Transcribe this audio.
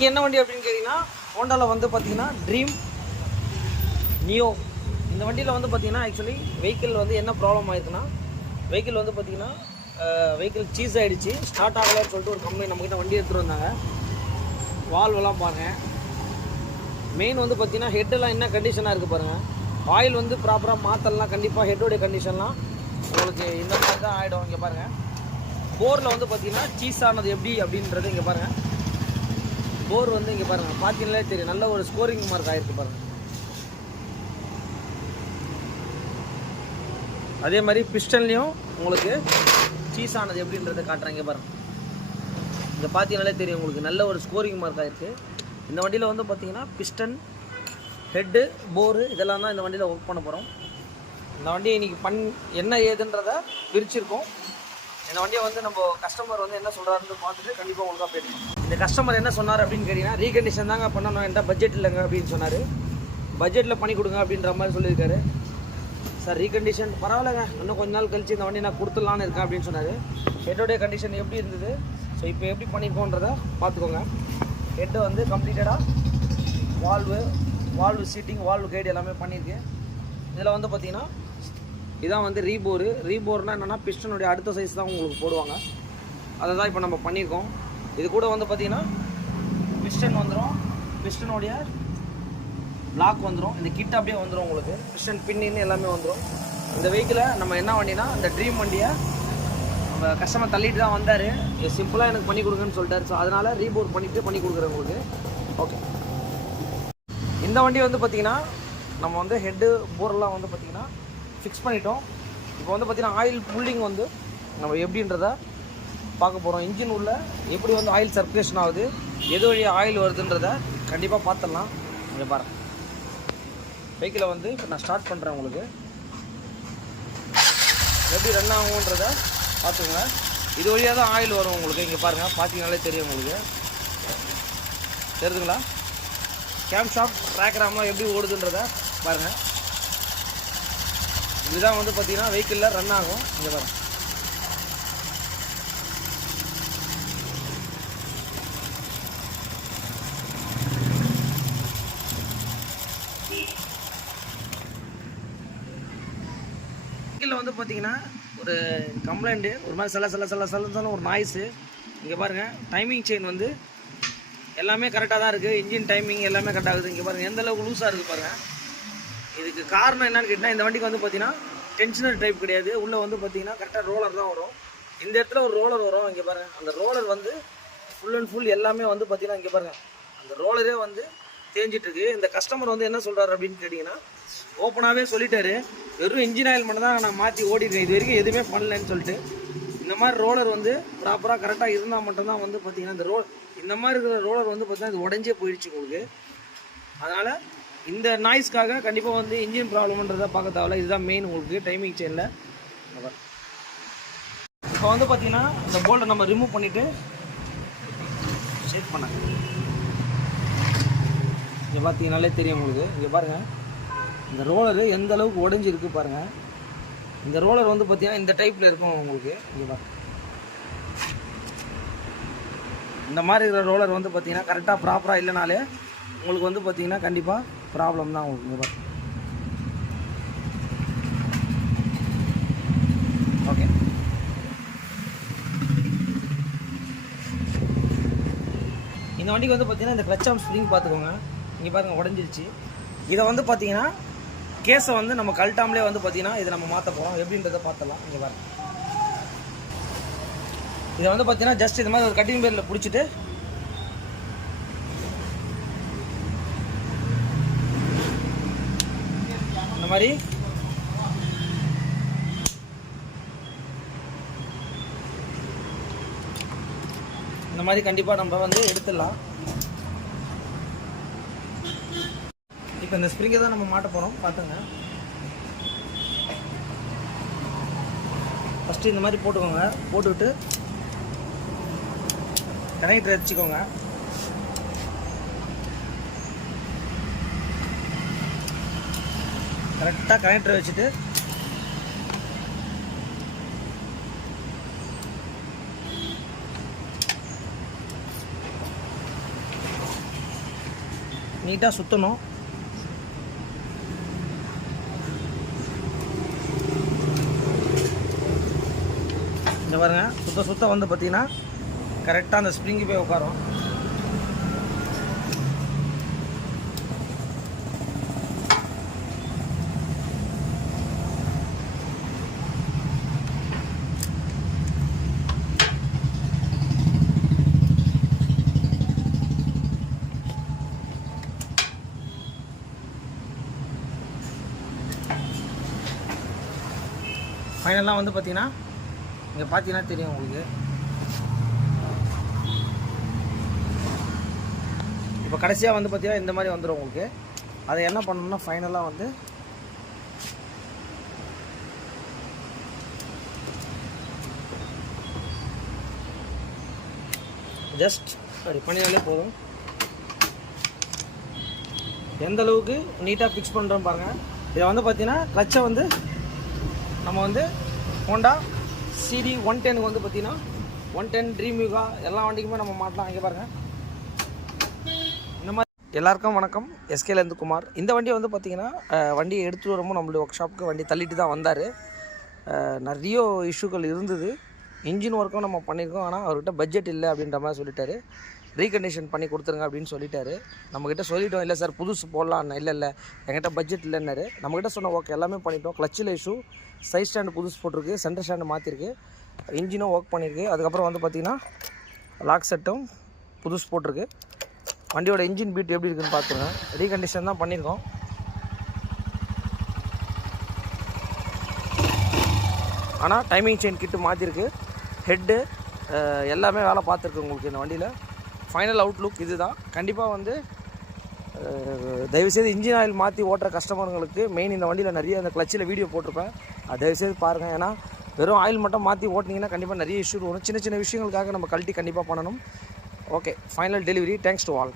இன்றைக்கி என்ன வண்டி அப்படின்னு கேட்டிங்கன்னா ஹோண்டாவில் வந்து பார்த்திங்கன்னா ட்ரீம் நியோ. இந்த வண்டியில் வந்து பார்த்திங்கன்னா ஆக்சுவலி வெஹிக்கிள் வந்து என்ன ப்ராப்ளம் ஆயிருக்குன்னா, வெஹிக்கிள் வந்து பார்த்திங்கன்னா வெஹிக்கிள் சீஸ் ஆகிடுச்சு, ஸ்டார்ட் ஆகலான்னு சொல்லிட்டு ஒரு கம்பெனி நம்மக்கிட்ட வண்டி எடுத்துகிட்டு வந்தாங்க. வால்வெல்லாம் பாருங்கள். மெயின் வந்து பார்த்திங்கன்னா ஹெட்டெல்லாம் என்ன கண்டிஷனாக இருக்குது பாருங்கள். ஆயில் வந்து ப்ராப்பராக மாற்றலாம். கண்டிப்பாக ஹெட்டோடைய கண்டிஷன்லாம் உங்களுக்கு இந்த மாதிரி தான் ஆகிடும். இங்கே பாருங்கள், போரில் வந்து பார்த்திங்கன்னா சீஸ் ஆனது எப்படி அப்படின்றது இங்கே பாருங்கள். போர் வந்து இங்கே பாருங்கள், பார்த்தீங்களே தெரியும், நல்ல ஒரு ஸ்கோரிங் மார்க் ஆகிருக்கு பாருங்கள். அதே மாதிரி பிஸ்டன்லேயும் உங்களுக்கு சீஸ் ஆனது எப்படின்றத காட்டுறாங்க பாருங்கள். இங்கே பார்த்தீங்கனாலே தெரியும் உங்களுக்கு நல்ல ஒரு ஸ்கோரிங் மார்க் ஆகிருக்கு. இந்த வண்டியில் வந்து பார்த்திங்கன்னா பிஸ்டன், ஹெட்டு, போரு இதெல்லாம் தான் இந்த வண்டியில் ஒர்க் பண்ண போகிறோம். இந்த வண்டியை இன்றைக்கி என்ன ஏதுன்றதை பிரிச்சிருக்கோம். இந்த வண்டியை வந்து நம்ம கஸ்டமர் வந்து என்ன சொல்கிறாருன்னு பார்த்துட்டு கண்டிப்பாக ஒழுங்காக போயிடணும். இந்த கஸ்டமர் என்ன சொன்னார் அப்படின்னு கேட்டிங்கன்னா, ரீகண்டிஷன் தாங்க பண்ணணும், என்கிட்ட பட்ஜெட் இல்லைங்க அப்படின்னு சொன்னார். பட்ஜெட்டில் பண்ணி கொடுங்க அப்படின்ற மாதிரி சொல்லியிருக்காரு. சார் ரீகண்டிஷன் பரவாயில்லைங்க, இன்னும் கொஞ்ச நாள் கழிச்சு இந்த வண்டி நான் கொடுத்துடலான்னு இருக்கேன் அப்படின்னு சொன்னார். ஹெட்டோடைய கண்டிஷன் எப்படி இருந்தது, ஸோ இப்போ எப்படி பண்ணிக்கோன்றதை பார்த்துக்கோங்க. ஹெட்டை வந்து கம்ப்ளீட்டடாக வால்வு சீட்டிங், வால்வு கைடு எல்லாமே பண்ணியிருக்கு. இதில் வந்து பார்த்திங்கன்னா இதான் வந்து ரீபோர்னால் என்னென்னா பிஸ்டனுடைய அடுத்த சைஸ் தான் உங்களுக்கு போடுவாங்க. அதை தான் இப்போ நம்ம பண்ணியிருக்கோம். இது கூட வந்து பார்த்திங்கன்னா பிஸ்டன் வந்துடும், பிஸ்டனுடைய பிளாக் வந்துடும், இந்த கிட் அப்படியே வந்துடும் உங்களுக்கு, பிஸ்டன் பின்னு எல்லாமே வந்துடும். இந்த வெஹிக்கிளை நம்ம என்ன வண்டினா இந்த ட்ரீம் வண்டியை நம்ம கஸ்டமர் தள்ளிட்டு தான் வந்தார். சிம்பிளாக எனக்கு பண்ணி கொடுங்கன்னு சொல்லிட்டார். ஸோ அதனால் ரீபோர் பண்ணிவிட்டு பண்ணி கொடுக்குறேன் உங்களுக்கு. ஓகே, இந்த வண்டி வந்து பார்த்திங்கன்னா நம்ம வந்து ஹெட்டு போரெல்லாம் வந்து பார்த்திங்கன்னா ஃபிக்ஸ் பண்ணிட்டோம். இப்போ வந்து பார்த்திங்கன்னா ஆயில் புல்லிங் வந்து நம்ம எப்படின்றத பார்க்க போகிறோம். இன்ஜின் உள்ள எப்படி வந்து ஆயில் சர்க்குலேஷன் ஆகுது, எது வழியாக ஆயில் வருதுன்றத கண்டிப்பாக பார்த்துடலாம். இங்கே பாருங்கள், வெஹிக்கிளை வந்து இப்போ நான் ஸ்டார்ட் பண்ணுறேன். உங்களுக்கு எப்படி ரன் ஆகுன்றத பார்த்துக்கோங்க. இது வழியாக தான் ஆயில் வரும் உங்களுக்கு. இங்கே பாருங்கள், பார்த்தீங்கனாலே தெரியும் உங்களுக்கு, தெரியுதுங்களா? கேம் ஷாப் ட்ராக்ராம்லாம் எப்படி ஓடுதுன்றத பாருங்கள். இதுதான் வந்து பார்த்திங்கன்னா வெஹிக்கிளில் ரன் ஆகும். இங்கே பாருங்கள், வெஹிக்கிளில் வந்து பார்த்திங்கன்னா ஒரு கம்ப்ளைண்ட்டு, ஒரு மாதிரி சில ஒரு நாய்ஸு. இங்கே பாருங்கள், டைமிங் செயின் வந்து எல்லாமே கரெக்டாக தான் இருக்குது. இன்ஜின் டைமிங் எல்லாமே கரெக்டாக இருக்குது. இங்கே பாருங்கள் எந்த அளவுக்கு லூஸாக இருக்குது பாருங்கள். இதுக்கு காரணம் என்னன்னு கேட்டிங்கன்னா, இந்த வண்டிக்கு வந்து பார்த்திங்கன்னா டென்ஷனர் டைப் கிடையாது. உள்ளே வந்து பார்த்திங்கன்னா கரெக்டாக ரோலர் தான் வரும். இந்த இடத்துல ஒரு ரோலர் வரும். இங்கே பாருங்கள், அந்த ரோலர் வந்து ஃபுல் அண்ட் ஃபுல் எல்லாமே வந்து பார்த்திங்கன்னா இங்கே பாருங்கள், அந்த ரோலரே வந்து தேஞ்சிட்ருக்கு. இந்த கஸ்டமர் வந்து என்ன சொல்கிறாரு அப்படின்னு கேட்டிங்கன்னா, ஓப்பனாகவே சொல்லிட்டாரு, வெறும் இன்ஜின் ஆயில் மட்டும் தான் நான் மாற்றி ஓடிருக்கேன், இது வரைக்கும் எதுவுமே பண்ணலன்னு சொல்லிட்டு. இந்த மாதிரி ரோலர் வந்து ப்ராப்பராக கரெக்டாக இருந்தால் மட்டும்தான் வந்து பார்த்திங்கன்னா இந்த மாதிரி இருக்கிற ரோலர் வந்து பார்த்திங்கன்னா இது உடஞ்சே போயிடுச்சு உங்களுக்கு. அதனால் இந்த நாய்ஸ்க்காக கண்டிப்பாக வந்து இன்ஜின் ப்ராப்ளம்ன்றதை பார்க்க தேவையில்ல. இதுதான் மெயின் உங்களுக்கு டைமிங் செயினில். இப்போ வந்து பார்த்திங்கன்னா இந்த போல்ட்டை நம்ம ரிமூவ் பண்ணிவிட்டு செக் பண்ண, இங்கே பார்த்தீங்கன்னாலே தெரியும் உங்களுக்கு. இங்கே பாருங்கள், இந்த ரோலரு எந்த அளவுக்கு உடஞ்சிருக்கு பாருங்கள். இந்த ரோலர் வந்து பார்த்திங்கன்னா இந்த டைப்பில் இருக்கும் உங்களுக்கு. இங்கே பாருங்கள், இந்த மாதிரி இருக்கிற ரோலர் வந்து பார்த்திங்கன்னா கரெக்டாக ப்ராப்பராக இல்லைனாலே உங்களுக்கு வந்து பார்த்திங்கன்னா கண்டிப்பாக ப்ராப்ளம் தான் உங்களுக்கு. இங்கே பாருங்கள், ஓகே. இந்த வண்டிக்கு வந்து பார்த்திங்கன்னா இந்த கிளட்ச் ஆர்ம் ஸ்ப்ரிங் பார்த்துக்கோங்க. இங்கே பாருங்கள் உடஞ்சிருச்சு. இதை வந்து பார்த்திங்கன்னா கேஸை வந்து நம்ம கழட்டாமலே வந்து பார்த்திங்கன்னா இதை நம்ம மாற்ற போகிறோம். எப்படின்றத பார்த்துடலாம். இங்கே பாருங்கள், இதை வந்து பார்த்திங்கன்னா ஜஸ்ட் இது மாதிரி ஒரு கட்டிங் பேரில் பிடிச்சிட்டு இந்த மாதிரி கண்டிப்பாக நம்ம வந்து எடுத்துடலாம். இப்போ இந்த ஸ்ப்ரிங்கை தான் நம்ம மாட்ட போகிறோம். பார்த்துங்க, ஃபஸ்ட்டு இந்த மாதிரி போட்டுக்கோங்க. போட்டுவிட்டு கனெக்டர் வச்சுக்கோங்க. கரெக்டாக கனெக்டர் வச்சுட்டு நீட்டாக சுற்றணும். இந்த பாருங்க, சுத்த வந்து பார்த்தீங்கன்னா கரெக்டாக அந்த ஸ்ப்ரிங்கு போய் உட்காரும். ஃபைனலாக வந்து பார்த்தீங்கன்னா இங்கே பார்த்தீங்கன்னா தெரியும் உங்களுக்கு. இப்போ கடைசியாக வந்து பார்த்தீங்கன்னா இந்த மாதிரி வந்துடும் உங்களுக்கு. அதை என்ன பண்ணணும்னா ஃபைனலாக வந்து ஜஸ்ட் அப்படி பண்ணினாலே போதும். எந்த அளவுக்கு நீட்டாக ஃபிக்ஸ் பண்ணுறோம் பாருங்கள். இதை வந்து பார்த்தீங்கன்னா கிளச்சை வந்து நம்ம வந்து ஹோண்டா சிடி 110 வந்து பார்த்தீங்கன்னா 110 ட்ரீம் யுகா எல்லா வண்டிக்குமே நம்ம மாட்டலாம். இங்கே பாருங்கள். இந்த மாதிரி எல்லாருக்கும் வணக்கம். எஸ்கேலேருந்து குமார். இந்த வண்டியை வந்து பார்த்தீங்கன்னா வண்டியை எடுத்துகிட்டு வரும்போது நம்மளுடைய ஒர்க் ஷாப்புக்கு வண்டி தள்ளிட்டு தான் வந்தார். நிறைய இஷ்யூக்கள் இருந்தது. இன்ஜின் ஒர்க்கும் நம்ம பண்ணியிருக்கோம். ஆனால் அவர்கிட்ட பட்ஜெட் இல்லை அப்படின்ற மாதிரி சொல்லிட்டாரு. ரீகண்டிஷன் பண்ணி கொடுத்துருங்க அப்படின்னு சொல்லிட்டாரு. நம்மக்கிட்ட சொல்லிட்டோம், இல்லை சார் புதுசு போடலாம். இல்லை என்கிட்ட பட்ஜெட் இல்லைன்னாரு. நம்மக்கிட்ட சொன்ன ஒர்க் எல்லாமே பண்ணிட்டோம். கிளச்சில் இஷ்யூ, சைட் ஸ்டாண்டு புதுசு போட்டிருக்கு, சென்டர் ஸ்டாண்டு மாற்றிருக்கு, இன்ஜினும் ஒர்க் பண்ணியிருக்கு. அதுக்கப்புறம் வந்து பார்த்திங்கன்னா லாக் செட்டும் புதுசு போட்டிருக்கு. வண்டியோட இன்ஜின் பீட் எப்படி இருக்குதுன்னு பார்த்துருங்க. ரீகண்டிஷன் தான் பண்ணியிருக்கோம். ஆனால் டைமிங் செயின் கிட்டு மாற்றிருக்கு. ஹெட்டு எல்லாமே வேலை பார்த்துருக்கு உங்களுக்கு இந்த வண்டியில். ஃபைனல் அவுட்லுக் இது தான். கண்டிப்பாக வந்து தயவுசெய்து இன்ஜின் ஆயில் மாற்றி ஓட்டுற கஸ்டமருங்களுக்கு மெயின் இந்த வண்டியில் நிறைய அந்த கிளச்சில் வீடியோ போட்டிருப்பேன். அது தயவுசெய்து பாருங்கள். ஏன்னா வெறும் ஆயில் மட்டும் மாற்றி ஓட்டினீங்கன்னா கண்டிப்பாக நிறைய இஷ்யூ வரும். சின்ன விஷயங்களுக்காக நம்ம கழட்டி கண்டிப்பாக பண்ணணும். Okay, final delivery. Thanks to all.